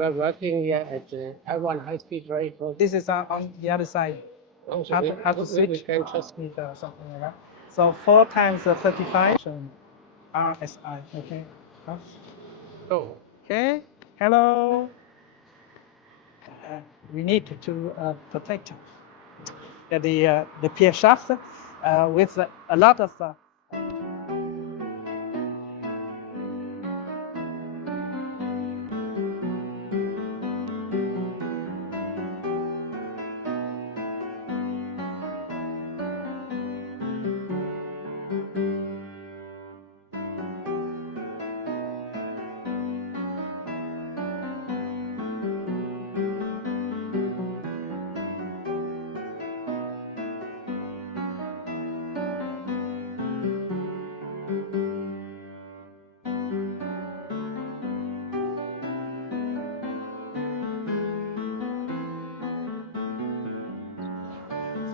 We're working here at the Taiwan high-speed rail project. This is on the other side. Also, How to switch? we can just Something like that. So 4 times 35 RSI. Okay. go. Okay. Hello. We need to protect the pier shaft with a lot of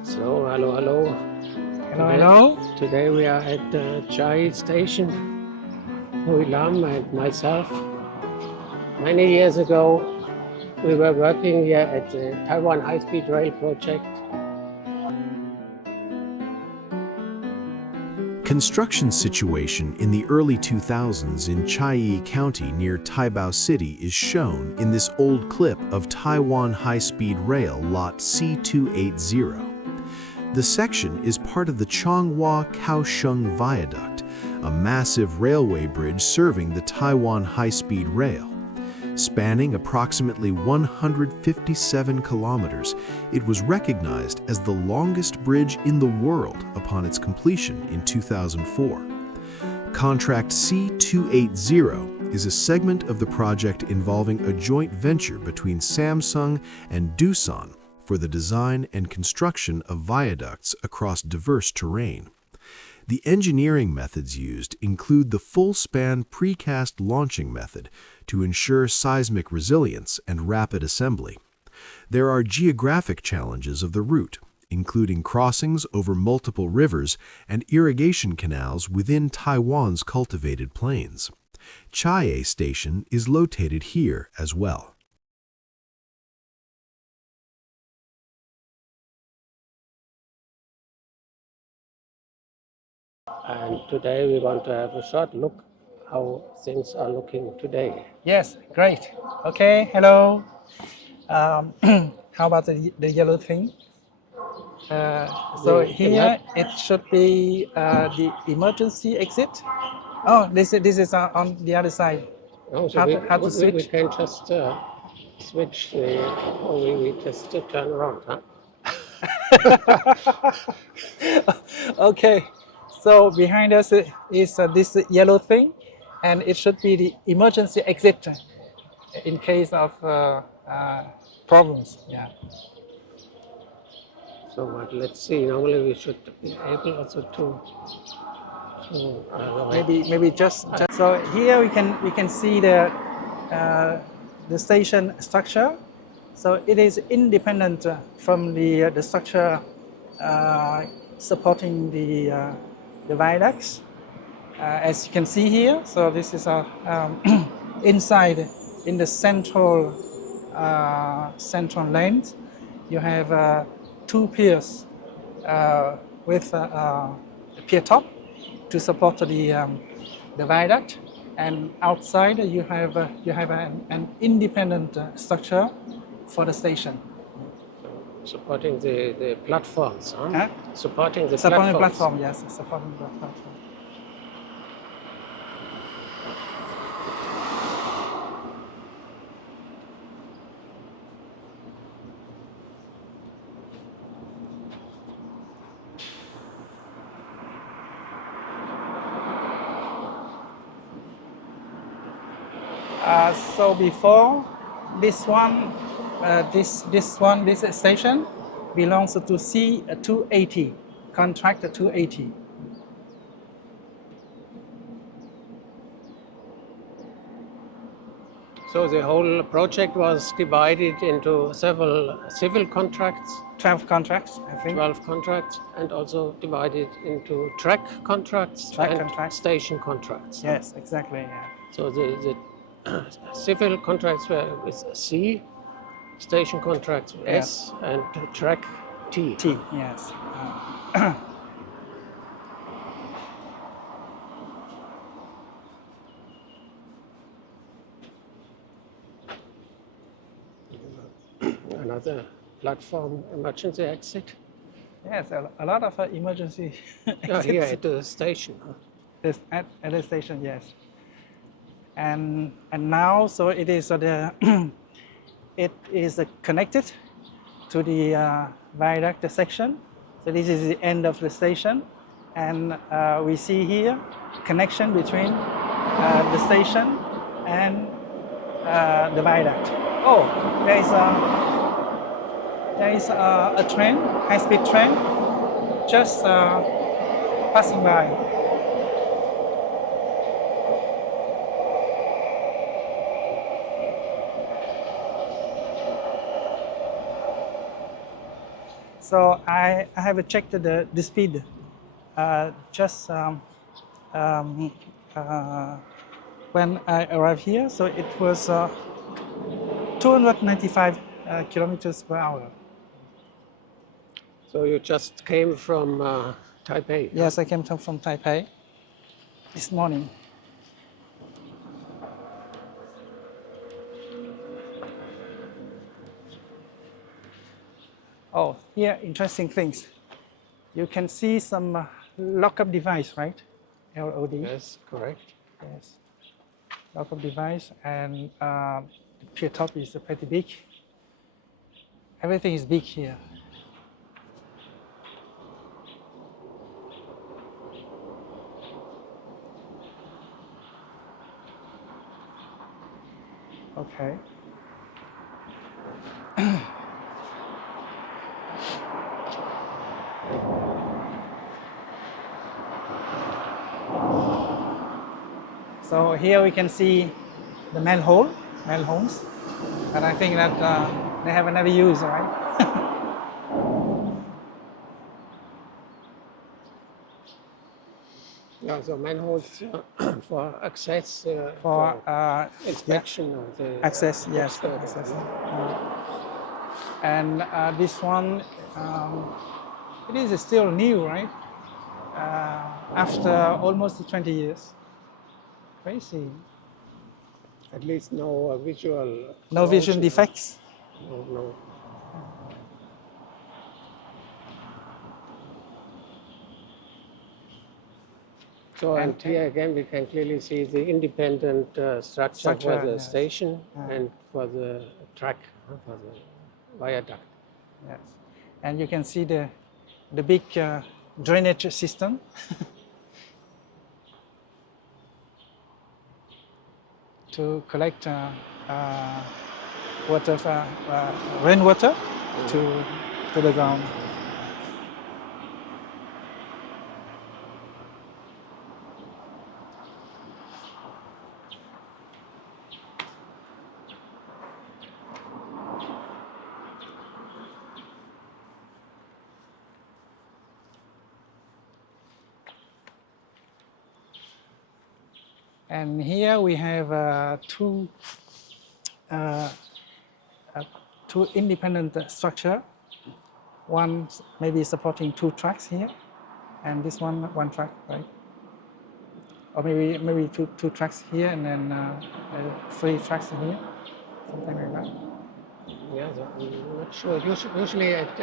So, hello. hello. Today we are at the Chiayi Station. Hui Lam and myself. Many years ago, we were working here at the Taiwan high-speed rail project. Construction situation in the early 2000s in Chiayi County near Taibao City is shown in this old clip of Taiwan high-speed rail lot C280. The section is part of the Changhua-Kaohsiung Viaduct, a massive railway bridge serving the Taiwan high-speed rail. Spanning approximately 157 kilometers, it was recognized as the longest bridge in the world upon its completion in 2004. Contract C280 is a segment of the project involving a joint venture between Samsung and Doosan for the design and construction of viaducts across diverse terrain. The engineering methods used include the full-span precast launching method to ensure seismic resilience and rapid assembly. There are geographic challenges of the route, including crossings over multiple rivers and irrigation canals within Taiwan's cultivated plains. Chiayi Station is located here as well. And today we want to have a short look how things are looking today. Yes, great. Okay, hello. How about the yellow thing? So here it should be the emergency exit. Oh, this is on the other side. Also, How to switch? We can just switch we just turn around, huh? Okay, so behind us is this yellow thing, and it should be the emergency exit in case of problems. Yeah. So let's see. Normally we should be able also to Maybe just so here we can see the station structure. So it is independent from the structure supporting the viaducts. As you can see here, so this is inside in the central lane. You have 2 piers with a pier top to support the viaduct, and outside you have an independent structure for the station. Supporting the platforms, huh? Huh? Supporting the platform, yes, supporting the platform. So before this station belongs to C280, contract 280. So the whole project was divided into several civil contracts. 12 contracts, I think. 12 contracts, and also divided into track contracts and station contracts. Yes, exactly. Yeah. So the civil contracts were with C, station contracts with S, and track T. T, yes. Another platform emergency exit. Yes, a lot of emergency Yeah, here exits. at the station. Huh? Yes, at the station, yes. And now, so it is it is connected to the viaduct section. So this is the end of the station, and we see here connection between the station and the viaduct. Oh, there is a train, high-speed train, just passing by. So I have checked the speed just when I arrived here. So it was 295 kilometers per hour. So you just came from Taipei? Yes, I came from Taipei this morning. Oh, here, interesting things. You can see some lockup device, right? LOD. Yes, correct. Yes. Lockup device, and the pier top is pretty big. Everything is big here. Okay. So here we can see the manholes, but I think that they have another use, right? Yeah, so manholes for access, For inspection of the access, yes. upskirt. Access. And this one, it is still new, right? After almost 20 years. Crazy. At least no visual. No vision corrosion. defects. No. So, and here again we can clearly see the independent structure for the yes. station and for the track, for the viaduct. Yes. And you can see the big drainage system. To collect water, rainwater to the ground. And here we have two independent structure. One maybe supporting 2 tracks here, and this one track, right? Or maybe two tracks here, and then 3 tracks here, something like that. Yeah, so I'm not sure. Usually at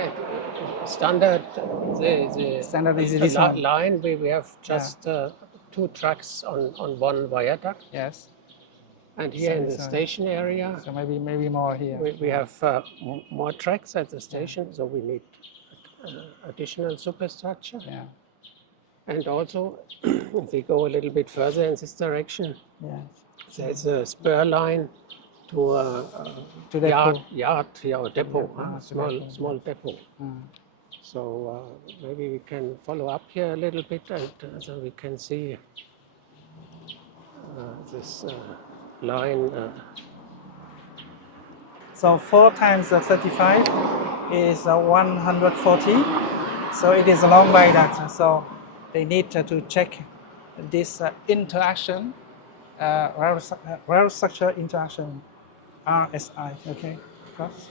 standard, the Standard is this one. line, we have just 2 tracks on one viaduct. Yes. And here in the station area, So maybe more here. we have more tracks at the station, so we need additional superstructure. Yeah. And also, if we go a little bit further in this direction, Yes. there's a spur line to a yard, or depot, small depot. So maybe we can follow up here a little bit, and so we can see this line. So 4 times 35 is 140. So it is a long viaduct. So they need to check this interaction rail structure interaction, RSI. Okay, cross.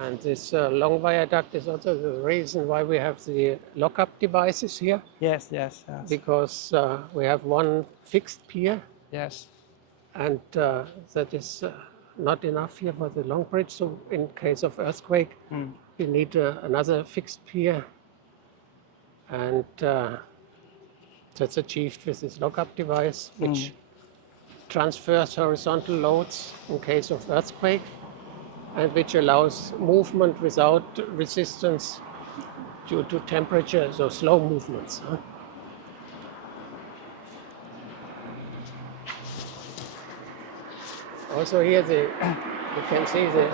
And this long viaduct is also the reason why we have the lockup devices here, Yes, yes, yes. because we have one fixed pier, Yes. and that is not enough here for the long bridge. So in case of earthquake, we need another fixed pier, and that's achieved with this lockup device, which transfers horizontal loads in case of earthquake, and which allows movement without resistance due to temperature, so slow movements. Also here you can see the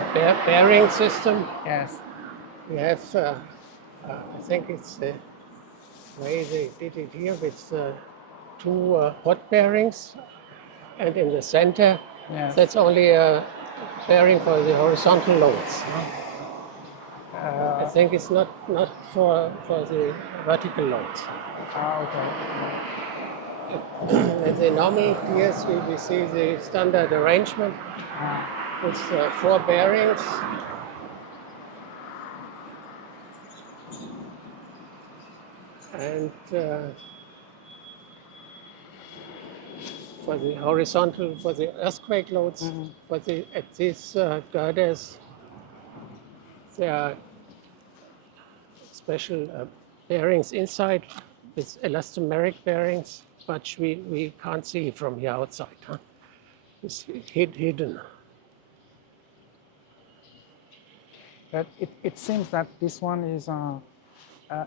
bearing system. Yes. We have, I think it's the way they did it here with two hot bearings, and in the center, Yes. that's only a bearing for the horizontal loads. I think it's not for the vertical loads. Okay. And the normal piers, we see the standard arrangement with 4 bearings. And for the horizontal, for the earthquake loads, at these girders, there are special bearings inside with elastomeric bearings, but we can't see from here outside. It's hidden. But it seems that this one is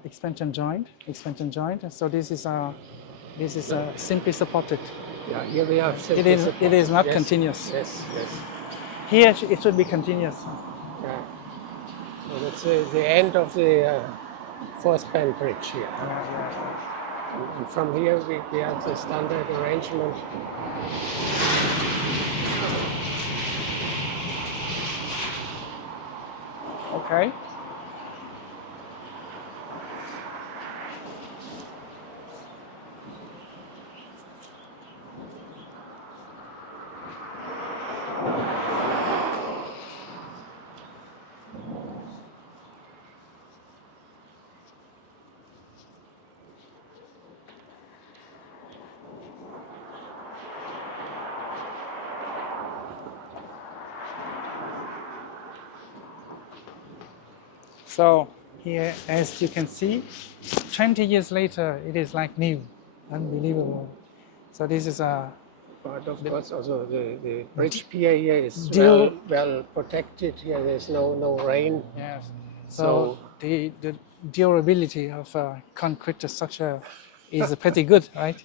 expansion joint. So this is simply supported. Yeah, here we have. It is not yes, continuous. Yes, yes. Here it should be continuous. Yeah. So that's the end of the 4-span bridge here. And from here we have the standard arrangement. Okay. So here, as you can see, 20 years later, it is like new, unbelievable. So this is a. But of course, also the bridge pier here is well protected. Here there's no rain. Yes. So the durability of concrete structure is pretty good, right?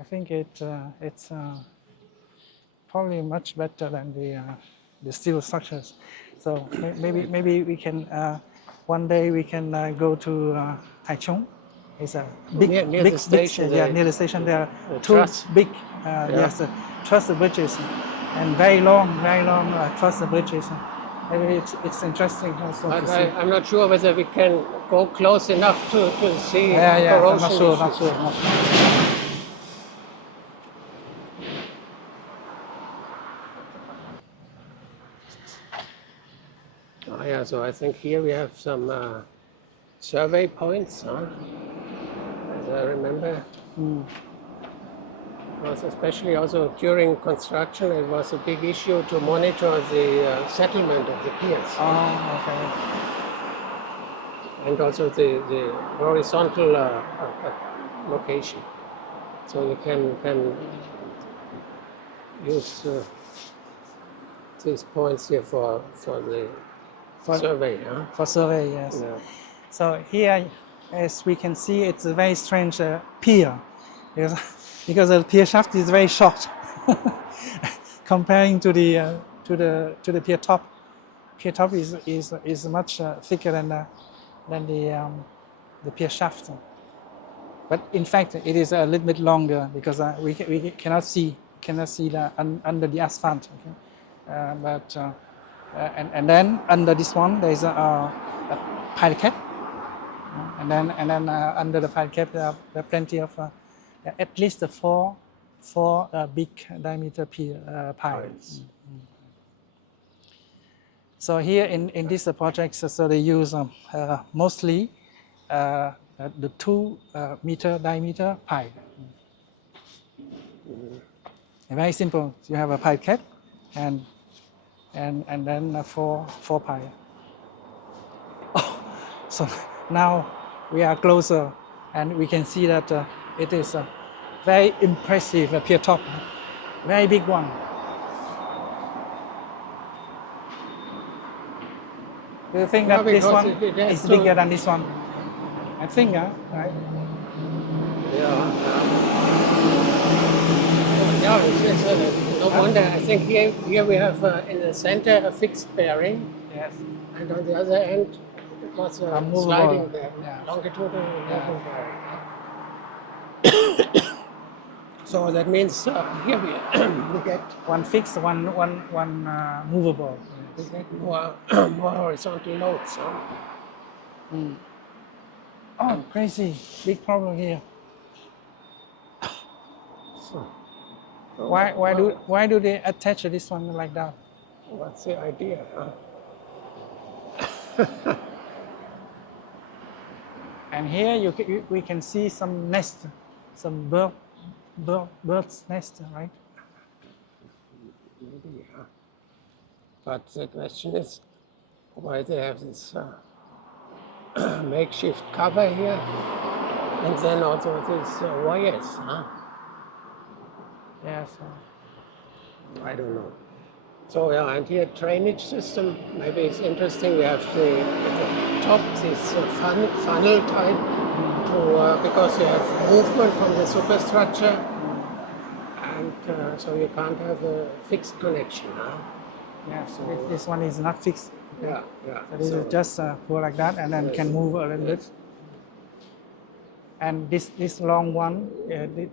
I think it's probably much better than the steel structures. So maybe we can one day we can go to Taichung. It's a big near big the station. near the station. There are the two truss. big yes truss bridges and very long truss bridges. Maybe it's interesting also But to see. I'm not sure whether we can go close enough to see Yeah, I'm corrosion not sure. Oh, yeah, so I think here we have some survey points, as I remember. Because especially also during construction, it was a big issue to monitor the settlement of the piers. Oh, okay. And also the horizontal location. So you can use these points here for the survey. For survey, yes. Yeah. So here, as we can see, it's a very strange pier because the pier shaft is very short comparing to the pier top. Pier top is much thicker than the pier shaft. But in fact, it is a little bit longer because we cannot see the under the asphalt. Okay? And then under this one there is a parquet, and and then under the pile cap there are plenty of at least four big diameter piles. So here in this project, so they use mostly the 2 meter diameter pile. Very simple. You have a pile cap and then four pile. Oh, so now we are closer and we can see that it is a very impressive pier top, very big one. Do you think that this one is bigger than this one? I think, right? Yeah, it's no wonder. I think here we have in the center a fixed bearing. Yes. And on the other end, it was a movable. sliding bearing, Yeah. longitudinal moving bearing. So that means here we get One fixed, one movable. we get more horizontal loads. Huh? Oh, crazy! Big problem here. So, Why do they attach this one like that? what's the idea? And here we can see some nest, some bird's nest, right? Maybe, yeah. But the question is why they have this makeshift cover here, and then also these wires. Huh? Yes. I don't know. So yeah, and here drainage system. Maybe it's interesting. We have the top this funnel type to because you have movement from the superstructure, and so you can't have a fixed connection. Huh? Yeah. So this one is not fixed. Yeah. So this is just go like that, and then can move a little bit. And this long one, and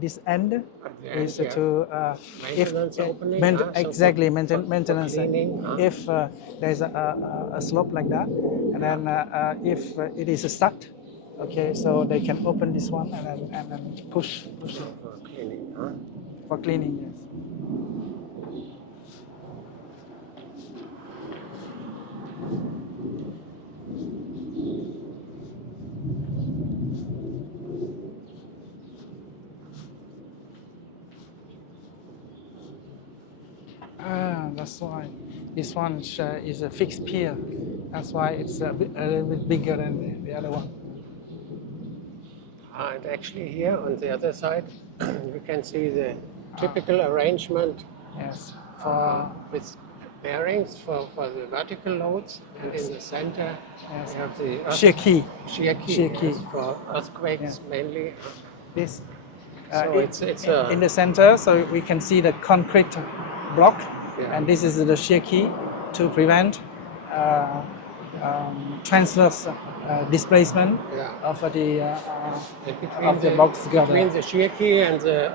this end is to Maintenance opening, exactly so maintenance. for cleaning, If there's a slope like that, and then if it is stuck, okay, so they can open this one and then push it for cleaning. Huh? for cleaning. Yes. That's why this one is a fixed pier. That's why it's a little bit bigger than the other one. And actually here on the other side, you can see the typical arrangement Yes. with bearings for the vertical loads, and in the center Yes. you have the Shear key. shear key, Shear key. yes, for earthquakes mainly. This. So it's in the center, so we can see the concrete block, and this is the shear key to prevent transverse displacement of the box girder. Between the shear key and the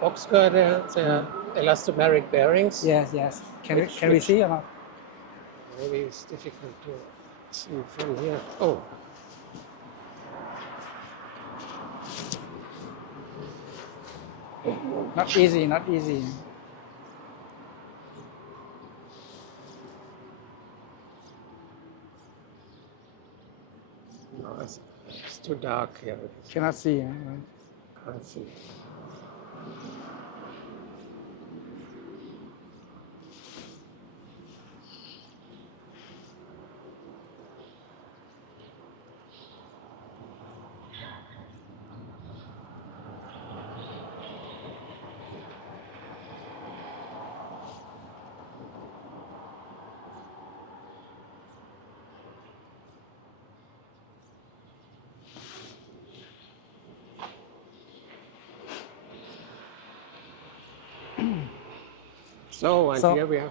box girder, the elastomeric bearings. Yes. Can we see or not? Maybe it's difficult to see from here. Oh. Not easy. No, it's too dark here. Cannot see. Right? Can't see. So here we have.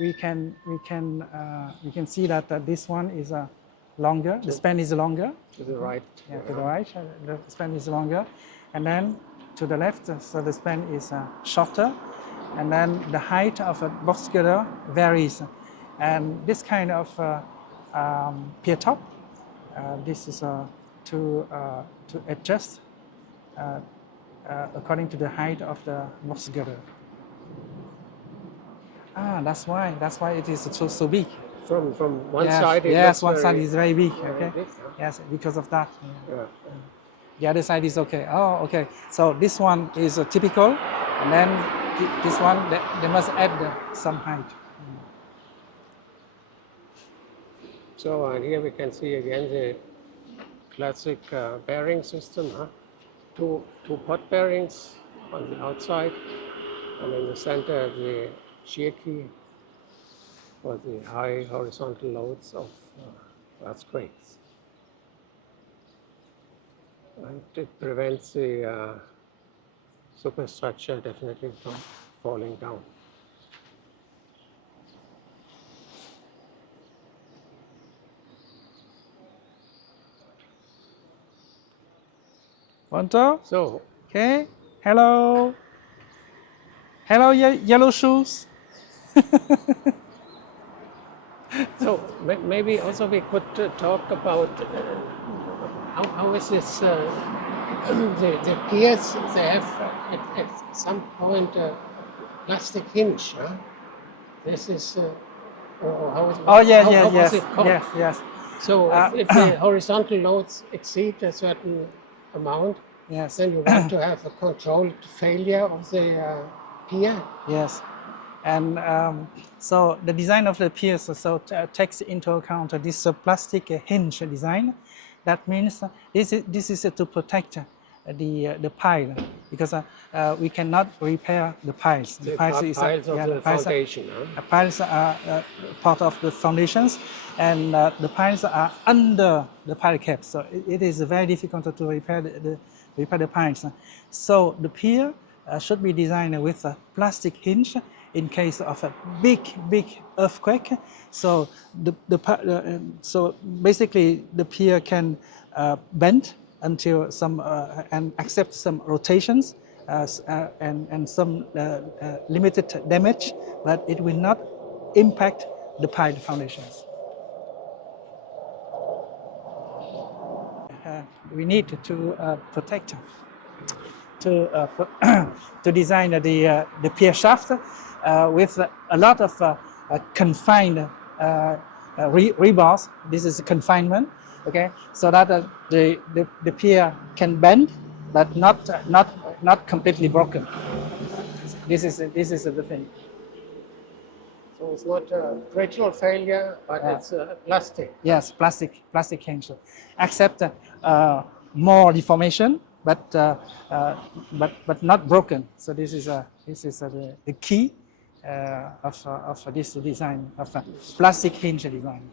We can see that this one is longer. The span is longer. To the right. Yeah, to the right, the span is longer, and then to the left, so the span is shorter, and then the height of a box girder varies, and this kind of pier top this is to adjust according to the height of the box girder. That's why it is so big. From one Yes, side, it yes, looks one side very, is very big. very Okay. big, huh? Yes, because of that. Yeah. The other side is okay. Oh, okay. So this one is typical, and then this one they must add some height. So here we can see again the classic bearing system, huh? Two pot bearings on the outside, and in the center the shear key for the high horizontal loads of earthquakes. And it prevents the superstructure definitely from falling down. Pronto? So, Okay. Hello. Hello, yellow shoes. so maybe also we could talk about how is this the gears they have at some point plastic hinge, huh? This is or how is Oh yeah, how yes, was yes, it called? yes, yes, So if the horizontal loads exceed a certain amount, yes, then you want to have a controlled failure of the pier. yes. And so the design of the piers takes into account this plastic hinge design. That means this is to protect the pile, because we cannot repair the piles. The piles is piles of the foundation. piles are part of the foundations, and the piles are under the pile cap. So it is very difficult to repair the piles. So the pier should be designed with a plastic hinge in case of a big earthquake. So so basically the pier can bend until some and accept some rotations and some limited damage, but it will not impact the pile foundations. We need to protect, to design the pier shaft with a lot of confined rebars. This is confinement, okay, so that the pier can bend, but not completely broken. This is the thing. So it's not a brittle failure, but it's plastic. Yes, plastic hinge. Accept more deformation, but not broken. So this is the key of this design of a plastic hinge design.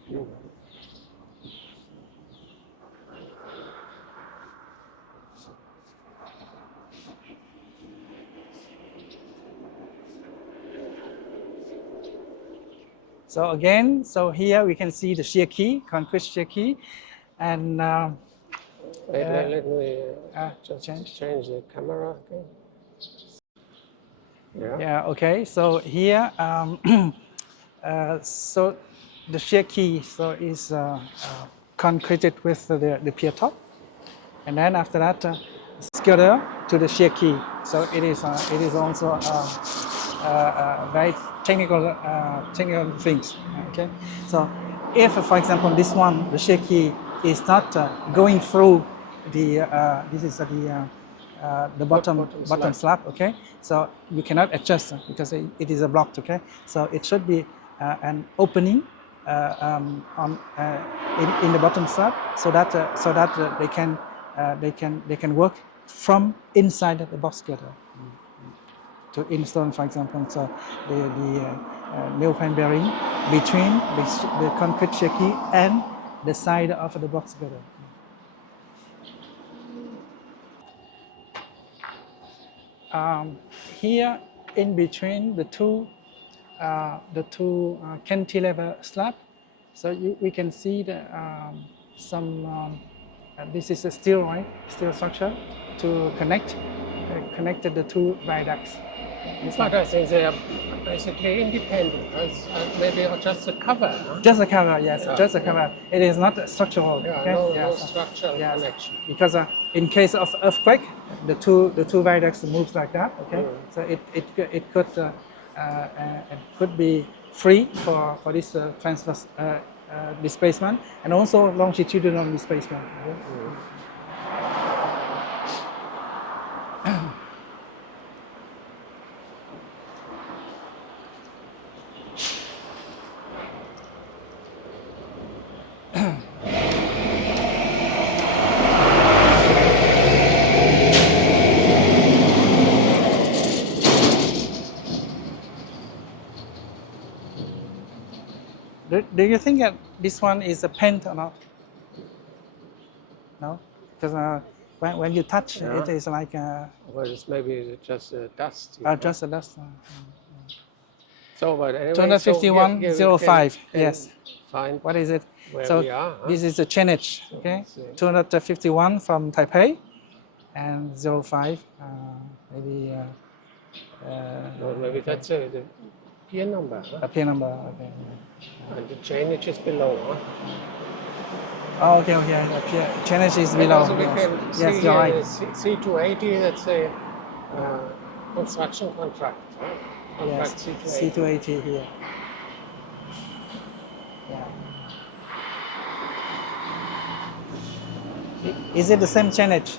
So again, so here we can see the shear key, concrete shear key, and Let me just change. change the camera again. Yeah. Okay. So here, so the shear key is concreted with the pier top, and then after that, girder to the shear key. So it is also very technical things. Okay. So if, for example, this one, the shear key is not going through the bottom slab, okay? So you cannot adjust because it is a blocked, okay? So it should be an opening in the bottom slab, so that they can work from inside the box girder to install, for example, so the neoprene bearing between the concrete shear key and the side of the box girder. Here, in between the two cantilever slab, so we can see this is a steel structure to connect the two viaducts. But I think they are basically independent. Maybe just a cover. Huh? Just a cover, yes, just a cover. It is not structural. Yeah, okay? no Yes. structural connection. Because in case of earthquake, the two viaducts moves like that. Okay, so it could be free for this transverse displacement and also longitudinal displacement. Do you think that this one is a paint or not? No, because when you touch it is like Well, it's maybe just dust. just a dust. So, but anyway, 251.05. Yes. Find What is it? where So we are. Huh? this is the chainage. Okay. 251 from Taipei and 05. Maybe. No, maybe that's the pier number. Huh? A pier number. Okay. And the chainage is below. Huh? Oh, okay. The chainage is below. Also we can see you're right. C280. That's a construction contract. Huh? Contract C280 here. Yeah. Is it the same chainage?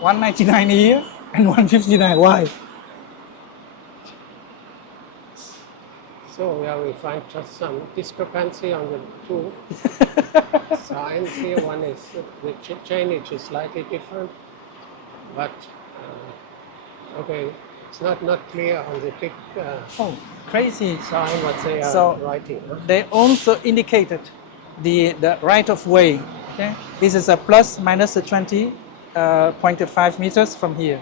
199 here and 159. Why? So we find just some discrepancy on the two signs here. One is the chainage is slightly different, but okay, it's not clear on the big Crazy sign what they are writing. Huh? They also indicated the right of way. Okay, this is a plus minus 20.5 meters from here.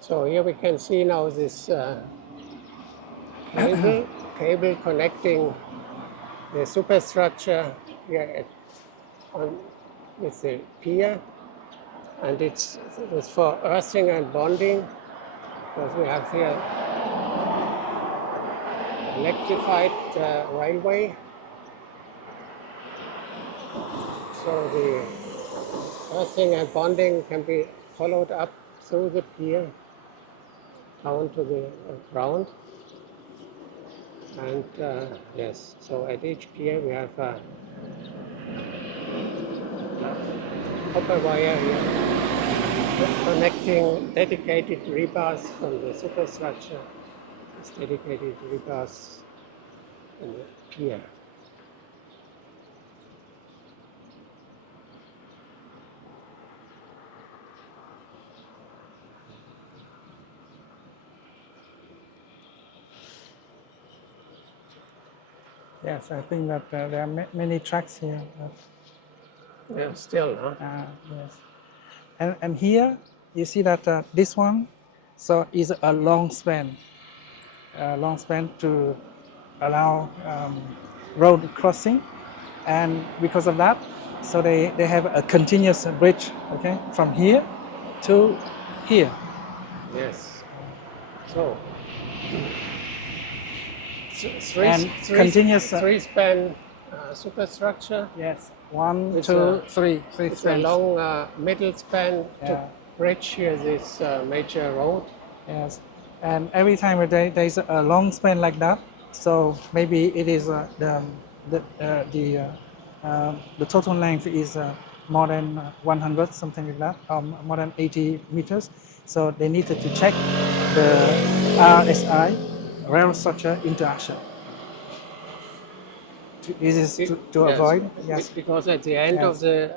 So here we can see now this cable connecting the superstructure here with the pier, and it's for earthing and bonding, because we have here electrified railway. So the earthing and bonding can be followed up through the pier down to the ground. And yes, so at each pier we have copper wire here connecting dedicated rebars from the superstructure. It's dedicated rebars in the pier. Yes, I think that there are many tracks here. Yeah, still, huh? Yes. And here you see that this one is a long span to allow road crossing, and because of that, so they have a continuous bridge, okay, from here to here. Yes. So three span superstructure. Yes. 1, 2, 3 it's spans. a long middle span to bridge here this major road. Yes. And every time there's a long span like that, so maybe it is the total length is more than 100, something like that, more than 80 meters. So they needed to check the RSI, rail structure interaction. This is to avoid. Yes. Because at the end of the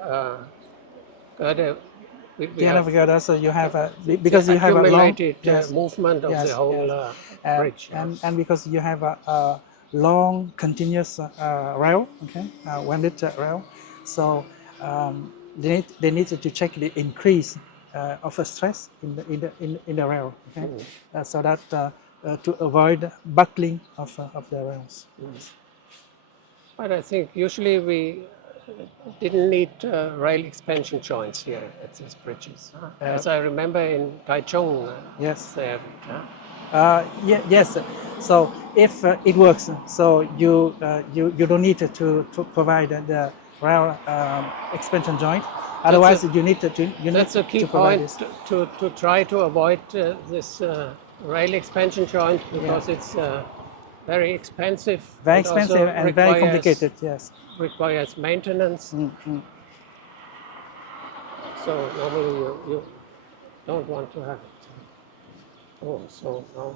girder, the end of the girder, so you have because you have a long movement of the whole bridge, and because you have a long continuous rail, okay, welded rail, so they needed to check the increase of a stress in the rail, okay, so that to avoid buckling of the rails. But I think usually we didn't need rail expansion joints here at these bridges. As I remember in Taichung, Yes. they have it. Huh? Yes. So if it works, so you don't need to provide the rail expansion joint. Otherwise, you need to That's a key provide point this. to try to avoid this rail expansion joint because it's very expensive. Very and also expensive and very complicated. Yes. Requires maintenance. So normally you don't want to have it. Oh, so now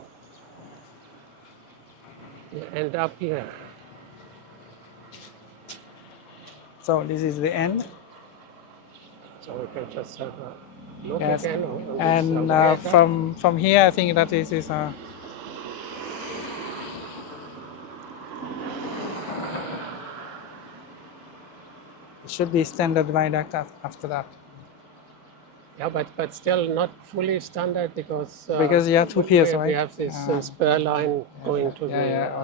you end up here. So this is the end. So we can just have a look Yes. again. On And this, from here, I think that this is. It should be standard viaduct after that. Yeah, but still not fully standard because You have two piers, we right? have this spur line going to the Okay.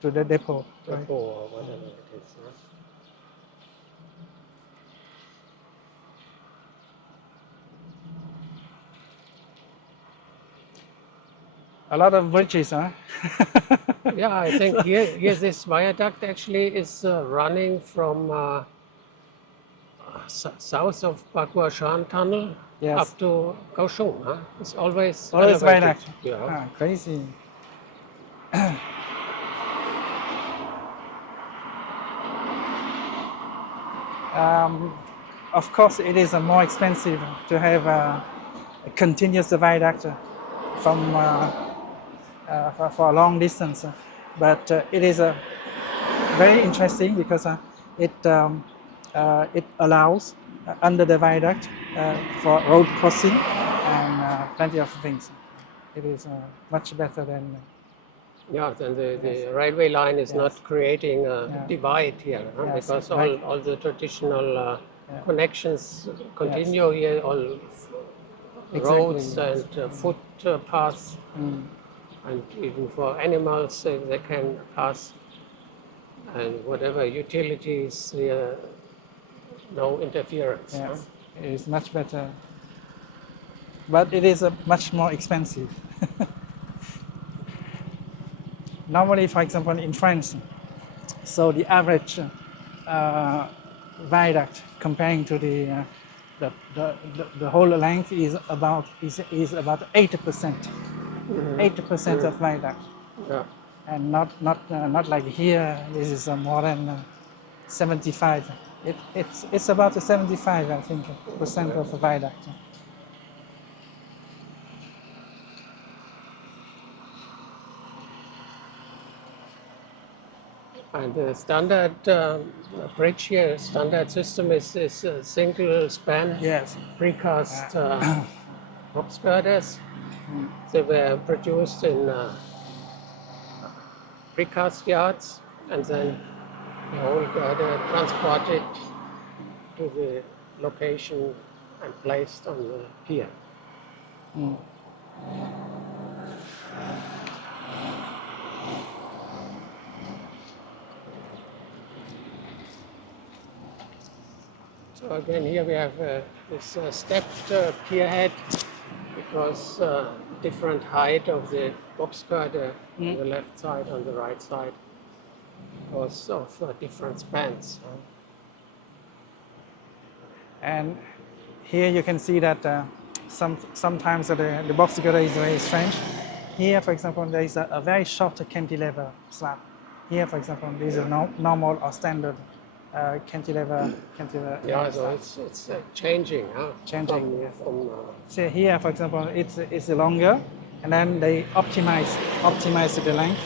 To the depot. depot Right. or whatever it is. A lot of bridges, huh? Yeah, I think here this viaduct actually is running from south of Baguashan Tunnel Yes. up to Kaohsiung. Huh? It's always Always elevated. viaduct. Yeah. Crazy. Of course, it is more expensive to have a continuous viaduct from for a long distance, but it is very interesting because it allows under the viaduct for road crossing and plenty of things. It is much better than. Yeah, then the railway line is not creating a divide here, huh? Yes, because right. all the traditional connections continue here, all roads and footpaths, and even for animals they can pass, and whatever utilities, no interference. Yes, Huh? it is much better, but it is much more expensive. Normally, for example, in France, so the average viaduct comparing to the whole length is about 80%. 80% of viaduct, Yeah. and not like here. This is more than 75. It's about 75, I think, percent of the viaduct. And the standard bridge here, standard system is a single span Yes. precast box girders. They were produced in precast yards, and then the whole girder transported to the location and placed on the pier. So again, here we have this stepped pier head because different height of the box girder on the left side, on the right side, because of different spans. And here you can see that sometimes the box girder is very strange. Here, for example, there is a very short cantilever slab. Here, for example, there is a normal or standard cantilever. Yeah, so it's changing. Huh? Changing. From So here, for example, it's longer, and then they optimize the length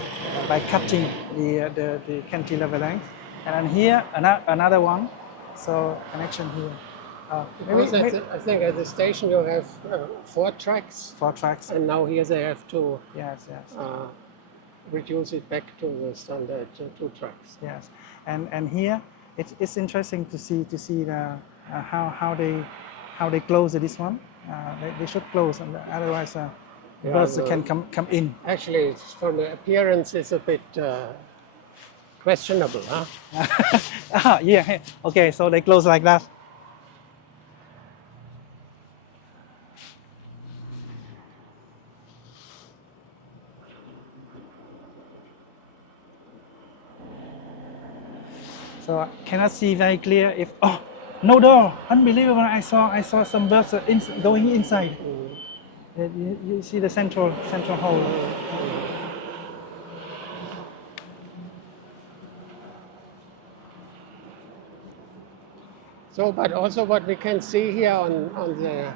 by cutting the cantilever length, and then here another one. So connection here. I think at the station you have 4 tracks. 4 tracks. And now here they have to Yes. reduce it back to the standard 2 tracks. Yes, and here it's interesting to see how they close this one. They should close, otherwise birds no. can come in. Actually, it's from the appearance, it's a bit questionable, huh? Yeah, okay, so they close like that. So I cannot see very clear if, oh, no door, unbelievable, I saw some birds going inside. You see the central hole. So, but also what we can see here on the,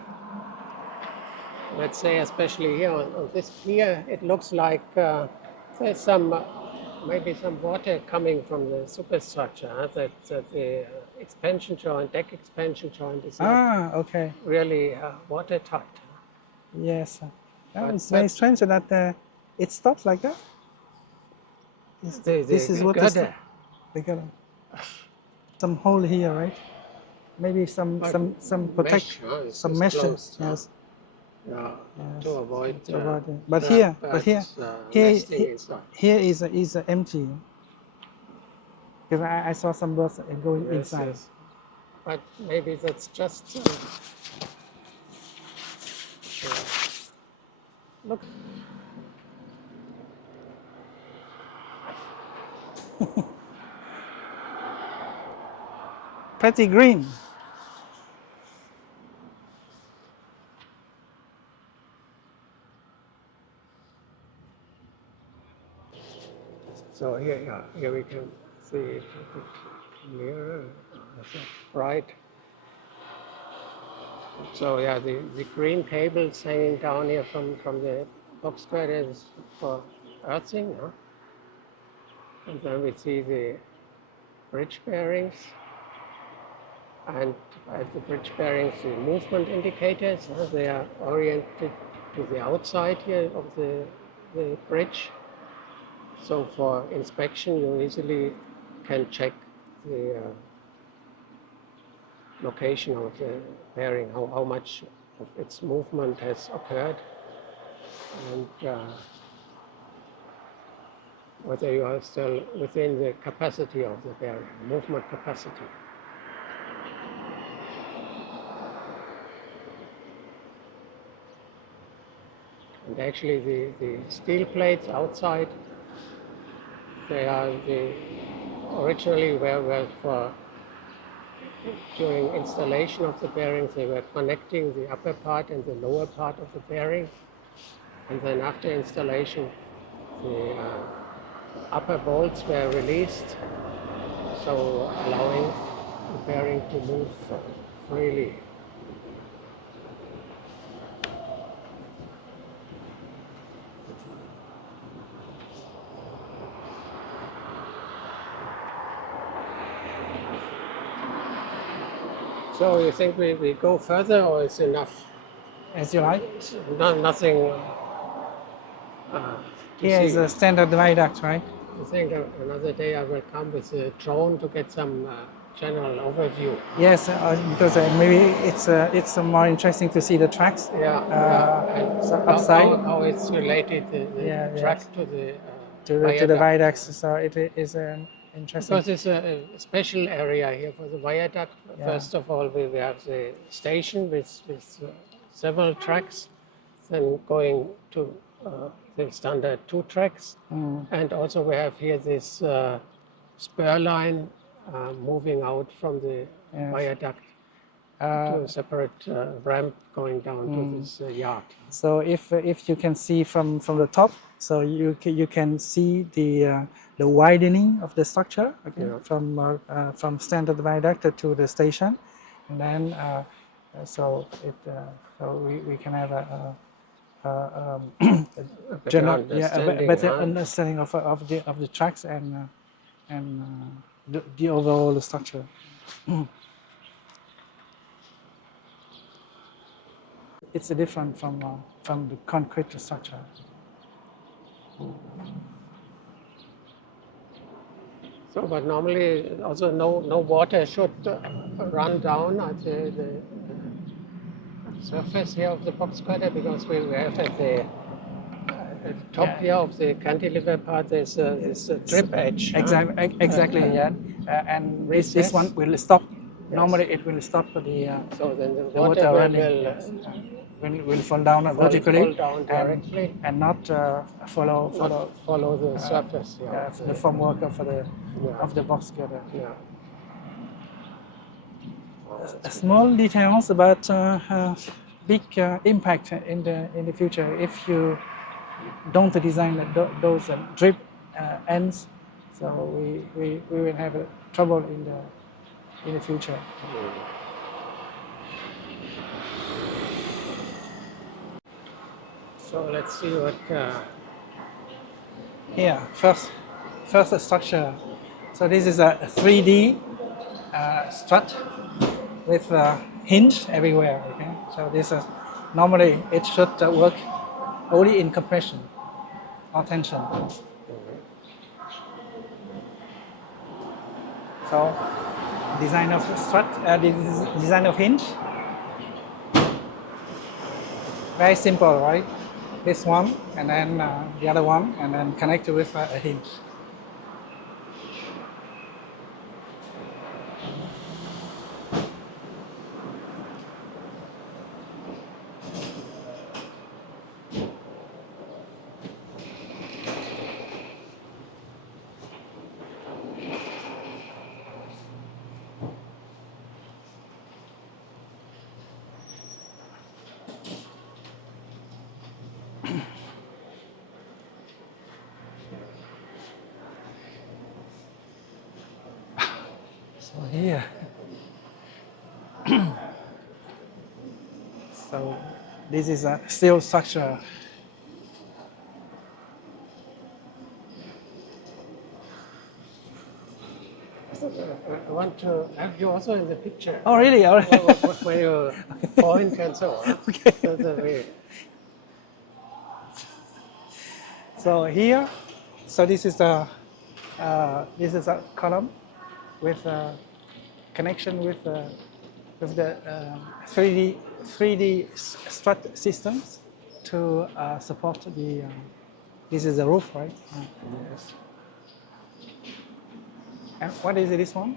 let's say especially here on this pier, it looks like there's some, maybe some water coming from the superstructure, huh? That the expansion joint, deck expansion joint is not Okay. really watertight. Yes. But It's very strange that it stops like that. This is what gutter. they got some hole here, right? Maybe some protect, Mesh, huh? some mesh. Closed, huh? Yes. Yeah, Yes, to avoid. to avoid it. But here, nesting inside. here is empty. Because I saw some birds going Yes, inside. yes. But maybe that's just. Look. Pretty green. So here we can see it a bit clearer. It's bright. So yeah, the green cables hanging down here from the box cutter is for earthing, huh? And then we see the bridge bearings, and at the bridge bearings, the movement indicators, huh? They are oriented to the outside here of the bridge. So for inspection, you easily can check the location of the bearing, how much of its movement has occurred, and whether you are still within the capacity of the bearing, movement capacity. And actually the steel plates outside, they are originally were for, during installation of the bearings, they were connecting the upper part and the lower part of the bearing. And then after installation, the upper bolts were released, so allowing the bearing to move freely. So you think we go further, or is enough? As you like. Nothing. Here is a standard viaduct, right? I think another day I will come with a drone to get some general overview. Yes, because maybe it's more interesting to see the tracks. And so upside. How it's related the track to the to the viaducts. So it is interesting. Because it's a special area here for the viaduct. Yeah. First of all, we have the station with several tracks, then going to the standard 2 tracks, and also we have here this spur line moving out from the viaduct to a separate ramp going down to this yard. So if you can see from the top, so you can see the widening of the structure, okay, from standard viaduct to the station, and then so we can have a general better understanding of the tracks and the overall structure. It's different from the concrete structure. So, but normally also no water should run down at the surface here of the box cutter, because we have at the top Yeah. here of the cantilever part is a drip edge. Exactly, yeah. And this one will stop. Normally it will stop the So then the the water water running. will Yes. Will fall down vertically fall down directly. and not follow follow the surface. the formwork Yeah. of the box girder. Yeah. Small details, but big impact in the future if you don't design those drip ends. So we will have trouble in the future. So let's see what. Here, first structure. So this is a 3D strut with a hinge everywhere. Okay, so this is normally it should work only in compression or tension. So design of strut, design of hinge. Very simple, right? This one, and then the other one, and then connect it with a hinge. So here, so this is a steel structure. I want to have you also in the picture. Oh, really? Where you point and so on. Okay. That's the way. So here, so this is a column with a connection with the 3D strut systems to support the. This is the roof, right? Yes. And what is this one?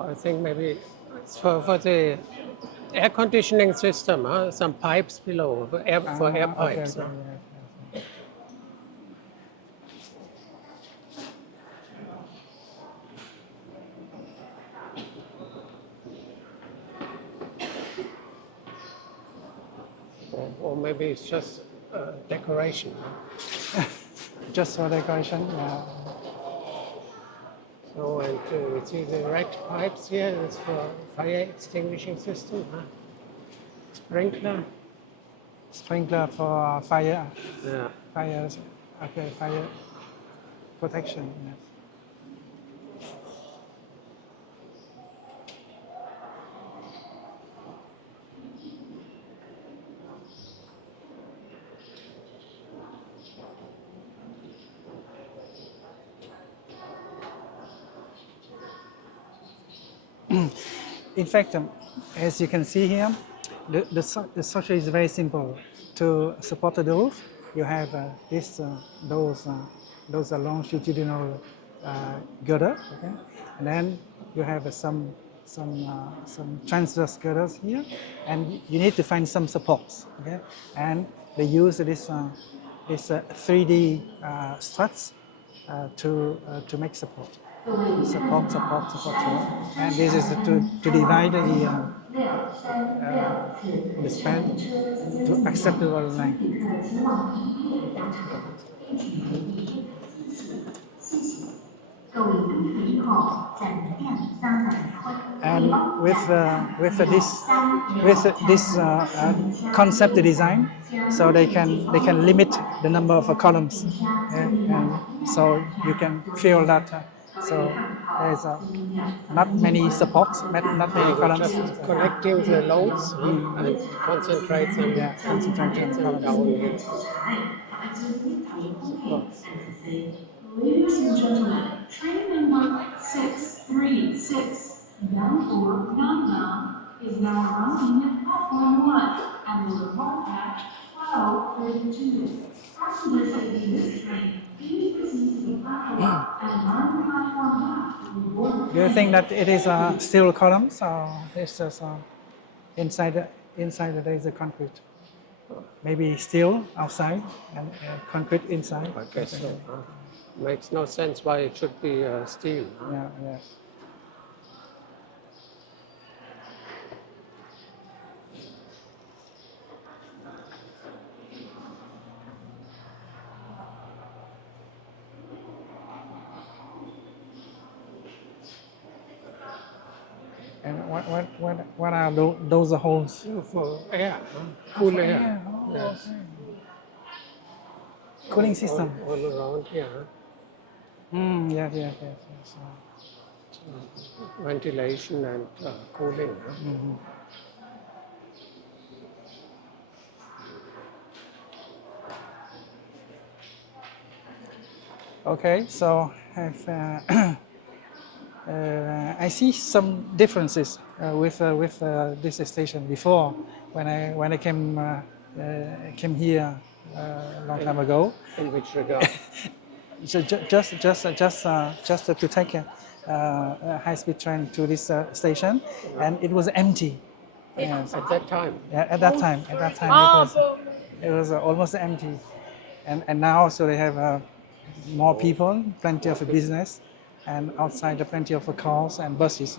I think maybe it's for the air conditioning system. Some pipes below for air pipes. Okay, yes. Or maybe it's just decoration. Just for decoration. Yeah. So, and we see the red pipes here. It's for fire extinguishing system. Sprinkler. Sprinkler for fire. Yeah. Fire. Okay, fire protection. Yes. In fact, as you can see here, the structure is very simple. To support the roof, you have those are longitudinal girder, okay? And then you have some transverse girders here, and you need to find some supports, okay? And they use this 3D struts to make support. Support. And this is to divide the span to acceptable length. And with this concept design, so they can limit the number of columns, and so you can feel that. So there's not many supports, not many columns. Just connecting the loads and concentrate them. Yeah, concentrate on columns. Supports. Ladies and gentlemen, train number 636, bound for Gangnam, is now arriving at platform 1 and will depart at 12:32. Passengers taking this train, please proceed to the platform and line the platform back to board. Do you think that it is steel columns or it's just inside there is a concrete? Maybe steel outside and concrete inside. I guess so. Makes no sense why it should be steel. Yeah, yes. And what are those holes? For air, cool air. Yeah, oh, Yes. okay. Cooling system. All around here. Yes. Ventilation and cooling. Okay, so I've, I see some differences with this station before when I came here a long time ago. In which regard? So just to take a high-speed train to this station, and it was empty. Yes. At that time. Yeah, at that time it was almost empty, and now so they have more people, plenty of business, and outside there are plenty of cars and buses.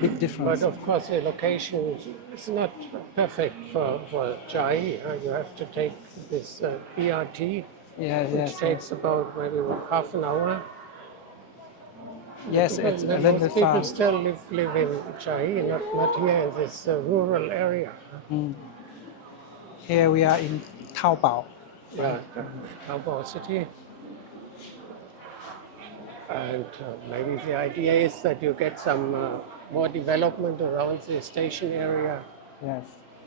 Big difference. But of course, the location is not perfect for Chiayi. You have to take this BRT, which takes about maybe half an hour. Yes, it's a little bit people far. still live in Chiayi, not here in this rural area. Here we are in Taibao. Yeah, Taibao City. And maybe the idea is that you get some more development around the station area. Yes,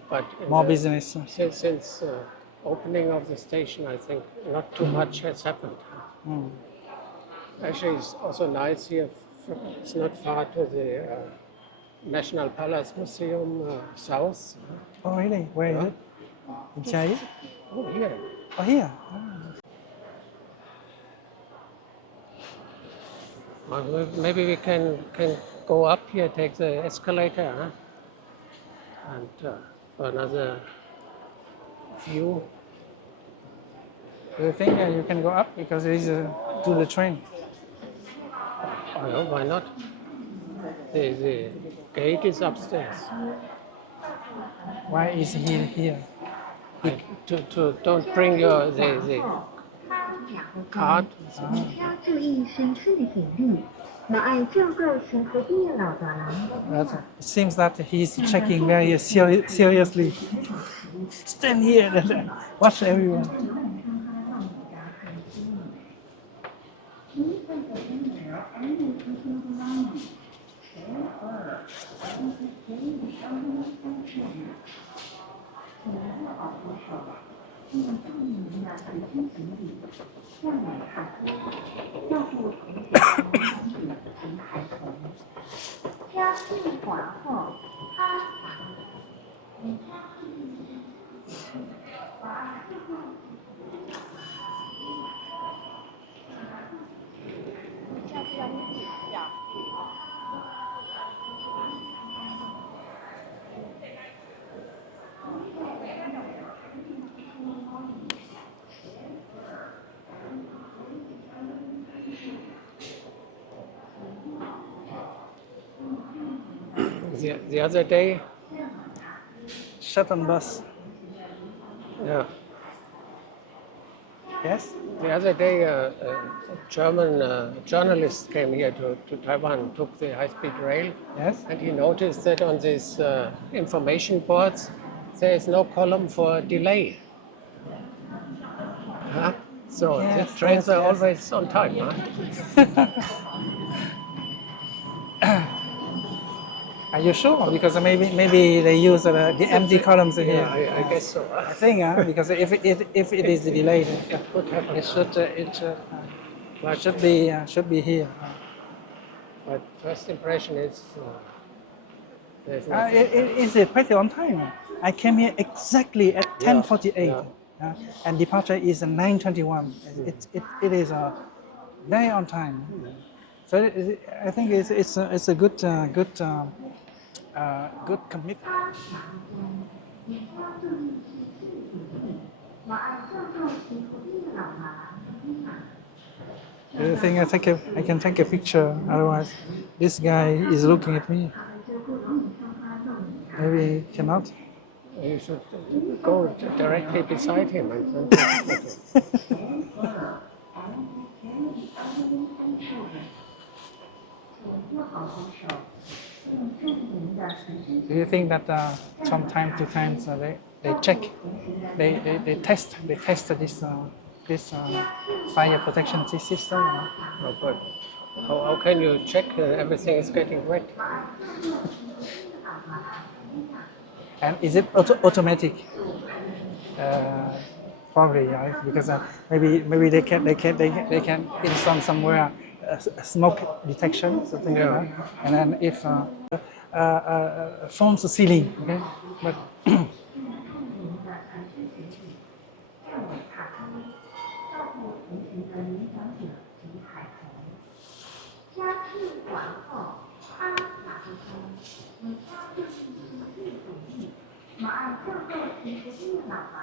But more business. Since opening of the station, I think not too much has happened. Actually, it's also nice here. It's not far to the National Palace Museum South. Oh, really? Where is it? In Chiayi? Oh, here. Oh, here. Well, maybe we can go up here, take the escalator, and for another view. Do you think you can go up because it is to the train? Oh, yeah, why not? The gate is upstairs. Why is he here? To don't bring the card. 需要注意身穿的警力，若爱照顾身躯边的老大人。 It seems that he's checking very seriously. Stand here and watch everyone. The other day, Shuttle bus. yeah, Yes? the other day a German journalist came here to Taiwan, took the high-speed rail, Yes? and he noticed that on these information boards there is no column for delay. So Yes, the trains yes, are yes. always on time. Are you sure? Because maybe they use the empty columns in Yeah, here. I guess so. I think, because if it is delayed, Could happen. it should be here. But first impression is There's nothing. It's pretty on time. I came here exactly at 10:48, and departure is at 9:21. It is very on time. So I think it's a good commitment. 我按照照行不变的老马。 Do you think I can take a picture? Otherwise, this guy is looking at me. Maybe cannot. You should go directly beside him and take a photo. Do you think that from time to time they check, they test this fire protection system? Oh, but how can you check everything is getting wet? And is it automatic? Probably, right? Because maybe they can install somewhere a smoke detection, something like that. And then if forms the ceiling, okay, but. 加至完后，他打不通，你加入进行系统，马按照构行不变的老马。